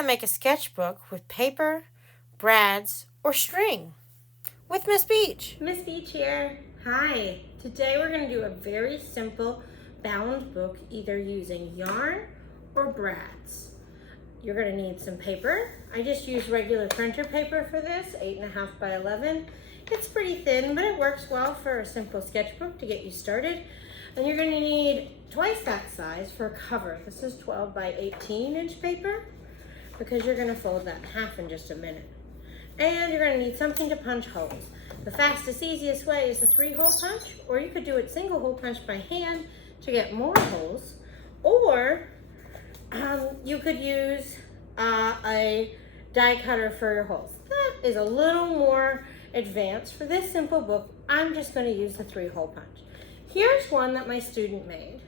to make a sketchbook with paper, brads, or string with Miss Beach. Miss Beach here. Hi. Today we're going to do a very simple bound book either using yarn or brads. You're going to need some paper. I just use regular printer paper for this, 8.5 by 11. It's pretty thin, but it works well for a simple sketchbook to get you started. And you're going to need twice that size for a cover. This is 12 by 18 inch paper because you're going to fold that in half in just a minute. And you're going to need something to punch holes. The fastest, easiest way is the 3-hole punch, or you could do it single hole punch by hand to get more holes, or you could use a die cutter for your holes. That is a little more advanced. For this simple book, I'm just going to use the 3-hole punch. Here's one that my student made.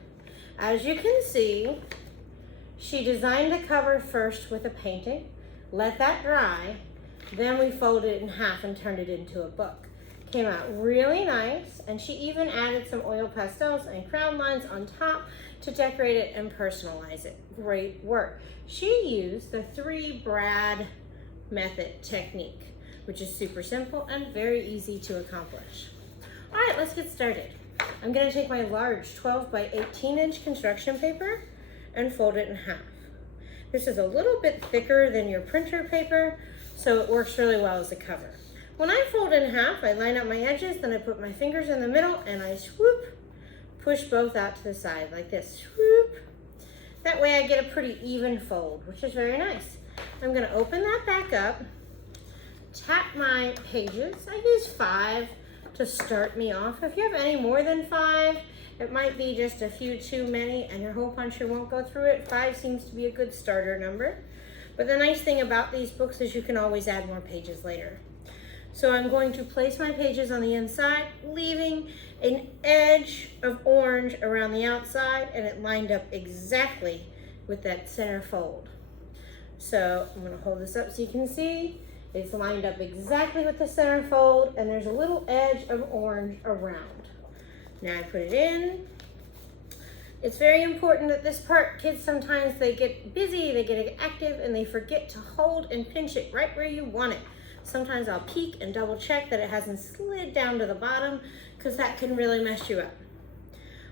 As you can see, she designed the cover first with a painting, let that dry, then we folded it in half and turned it into a book. Came out really nice, and she even added some oil pastels and crown lines on top to decorate it and personalize it. Great work. She used the 3 brad method technique, which is super simple and very easy to accomplish. All right, let's get started. I'm going to take my large 12 by 18 inch construction paper and fold it in half. This is a little bit thicker than your printer paper, so it works really well as a cover. When I fold in half, I line up my edges, then I put my fingers in the middle and I swoop, push both out to the side like this, swoop. That way I get a pretty even fold, which is very nice. I'm going to open that back up, tap my pages. I use 5 to start me off. If you have any more than 5, it might be just a few too many and your hole puncher won't go through it. 5 seems to be a good starter number. But the nice thing about these books is you can always add more pages later. So I'm going to place my pages on the inside, leaving an edge of orange around the outside, and it lined up exactly with that center fold. So I'm going to hold this up so you can see. It's lined up exactly with the center fold, and there's a little edge of orange around. Now I put it in. It's very important at this part, kids sometimes they get busy, they get active, and they forget to hold and pinch it right where you want it. Sometimes I'll peek and double check that it hasn't slid down to the bottom because that can really mess you up.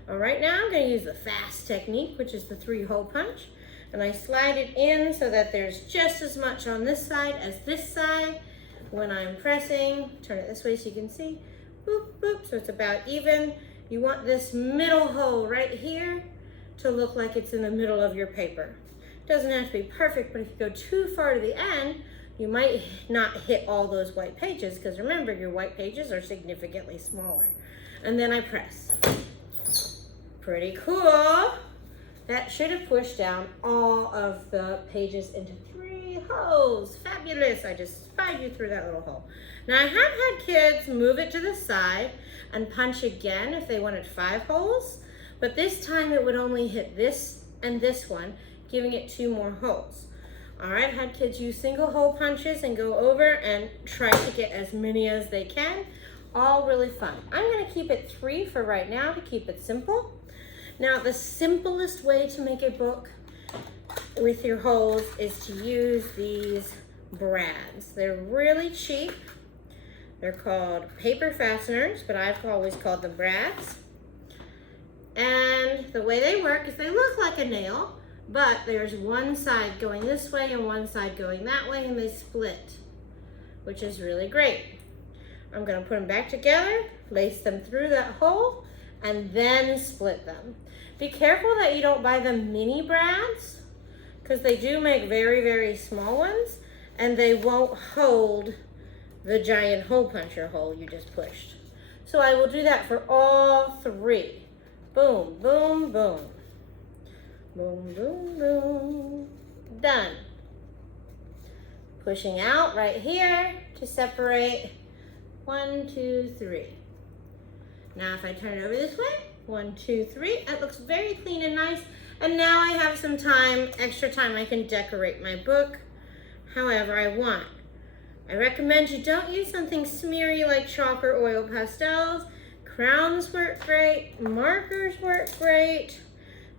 All right, now I'm going to use the fast technique, which is the 3-hole punch. And I slide it in so that there's just as much on this side as this side. When I'm pressing, turn it this way so you can see, boop, boop, so it's about even. You want this middle hole right here to look like it's in the middle of your paper. It doesn't have to be perfect, but if you go too far to the end, you might not hit all those white pages, because remember, your white pages are significantly smaller. And then I press. Pretty cool. That should have pushed down all of the pages into 3 holes. Fabulous. I just spied you through that little hole. Now I have had kids move it to the side and punch again if they wanted 5 holes, but this time it would only hit this and this one, giving it 2 more holes. All right, I've had kids use single hole punches and go over and try to get as many as they can. All really fun. I'm going to keep it 3 for right now to keep it simple. Now, the simplest way to make a book with your holes is to use these brads. They're really cheap. They're called paper fasteners, but I've always called them brads. And the way they work is they look like a nail, but there's one side going this way and one side going that way, and they split, which is really great. I'm going to put them back together, lace them through that hole, and then split them. Be careful that you don't buy the mini brads, because they do make very, very small ones, and they won't hold the giant hole puncher hole you just pushed. So I will do that for all 3. Boom, boom, boom. Boom, boom, boom. Done. Pushing out right here to separate 1, 2, 3. Now if I turn it over this way, 1, 2, 3, that looks very clean and nice. And now I have some time, extra time, I can decorate my book however I want. I recommend you don't use something smeary like chalk or oil pastels. Crowns work great, markers work great.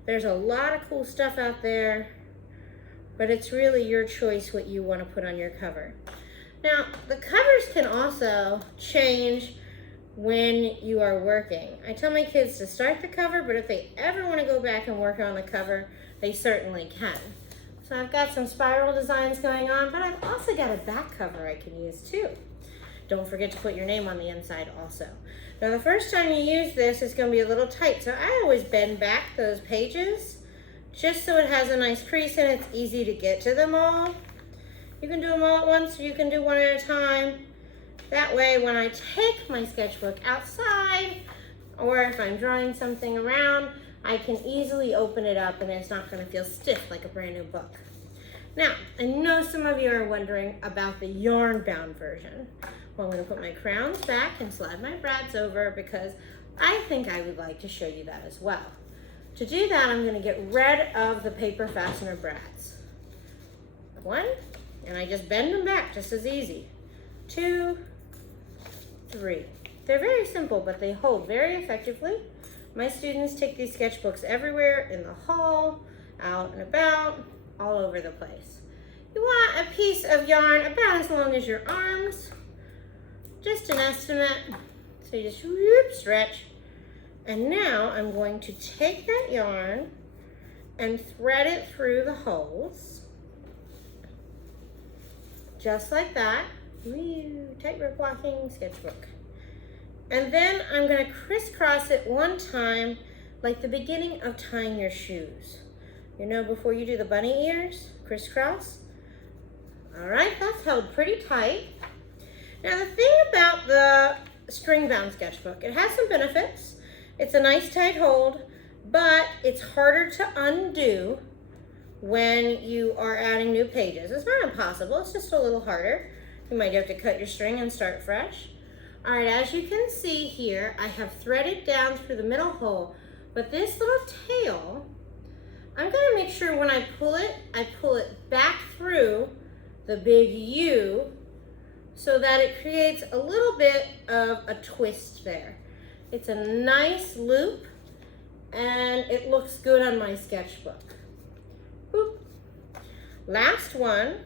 There's a lot of cool stuff out there. but it's really your choice what you want to put on your cover. Now, the covers can also change when you are working. I tell my kids to start the cover, but if they ever want to go back and work on the cover, they certainly can. So I've got some spiral designs going on, but I've also got a back cover I can use too. Don't forget to put your name on the inside also. Now the first time you use this, it's going to be a little tight, so I always bend back those pages just so it has a nice crease and it's easy to get to them all. You can do them all at once, or you can do one at a time. That way, when I take my sketchbook outside, or if I'm drawing something around, I can easily open it up and it's not going to feel stiff like a brand new book. Now, I know some of you are wondering about the yarn-bound version. Well, I'm going to put my crowns back and slide my brads over because I think I would like to show you that as well. To do that, I'm going to get rid of the paper fastener brads. 1, and I just bend them back just as easy. 2, 3. They're very simple, but they hold very effectively. My students take these sketchbooks everywhere, in the hall, out and about, all over the place. You want a piece of yarn about as long as your arms, just an estimate. So you just whoop, stretch. And now I'm going to take that yarn and thread it through the holes. Just like that. Tightrope walking sketchbook. And then I'm going to crisscross it one time, like the beginning of tying your shoes. You know, before you do the bunny ears, crisscross. All right, that's held pretty tight. Now the thing about the string-bound sketchbook, it has some benefits. It's a nice tight hold, but it's harder to undo when you are adding new pages. It's not impossible, it's just a little harder. You might have to cut your string and start fresh. All right, as you can see here, I have threaded down through the middle hole, but this little tail, I'm gonna make sure when I pull it back through the big U so that it creates a little bit of a twist there. It's a nice loop and it looks good on my sketchbook. Boop. Last one,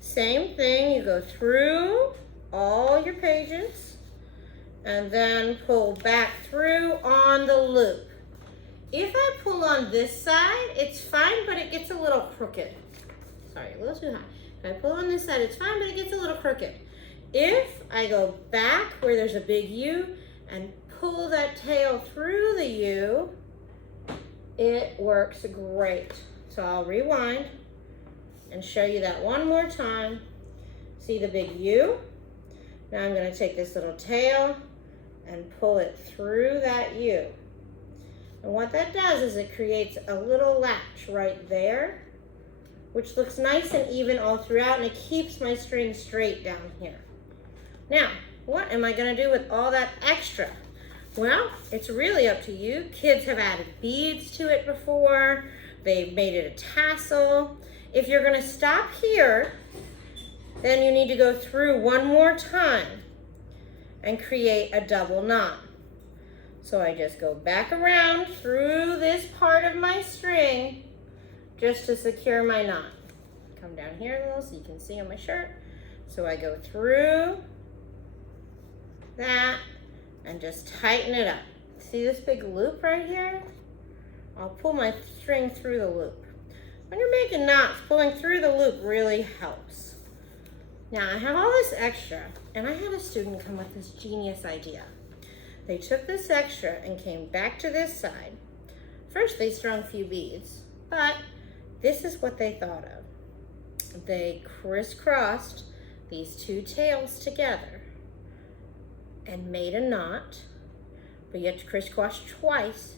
same thing, you go through all your pages and then pull back through on the loop. If I pull on this side, it's fine, but it gets a little crooked. Sorry, a little too high. If I pull on this side, it's fine, but it gets a little crooked. If I go back where there's a big U and pull that tail through the U, it works great. So I'll rewind and show you that one more time. See the big U? Now I'm going to take this little tail and pull it through that U. And what that does is it creates a little latch right there, which looks nice and even all throughout, and it keeps my string straight down here. Now, what am I going to do with all that extra? Well, it's really up to you. Kids have added beads to it before. They've made it a tassel. If you're going to stop here, then you need to go through one more time and create a double knot. So I just go back around through this part of my string just to secure my knot. Come down here a little so you can see on my shirt. So I go through that and just tighten it up. See this big loop right here? I'll pull my string through the loop. When you're making knots, pulling through the loop really helps. Now I have all this extra, and I had a student come with this genius idea. They took this extra and came back to this side. First they strung a few beads, but this is what they thought of. They crisscrossed these two tails together and made a knot, but you have to crisscross twice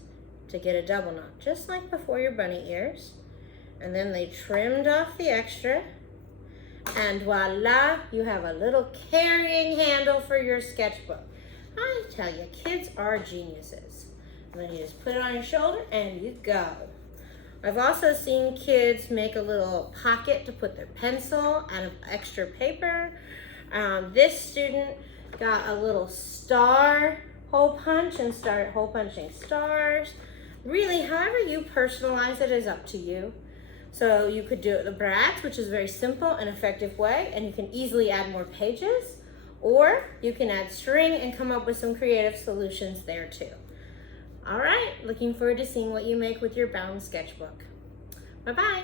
to get a double knot, just like before your bunny ears. And then they trimmed off the extra, and voila, you have a little carrying handle for your sketchbook. I tell you, kids are geniuses. And then you just put it on your shoulder and you go. I've also seen kids make a little pocket to put their pencil out of extra paper. This student got a little star hole punch and started hole punching stars. Really, however you personalize it is up to you. So you could do it the brads, which is a very simple and effective way, and you can easily add more pages, or you can add string and come up with some creative solutions there too. All right, looking forward to seeing what you make with your bound sketchbook. Bye-bye.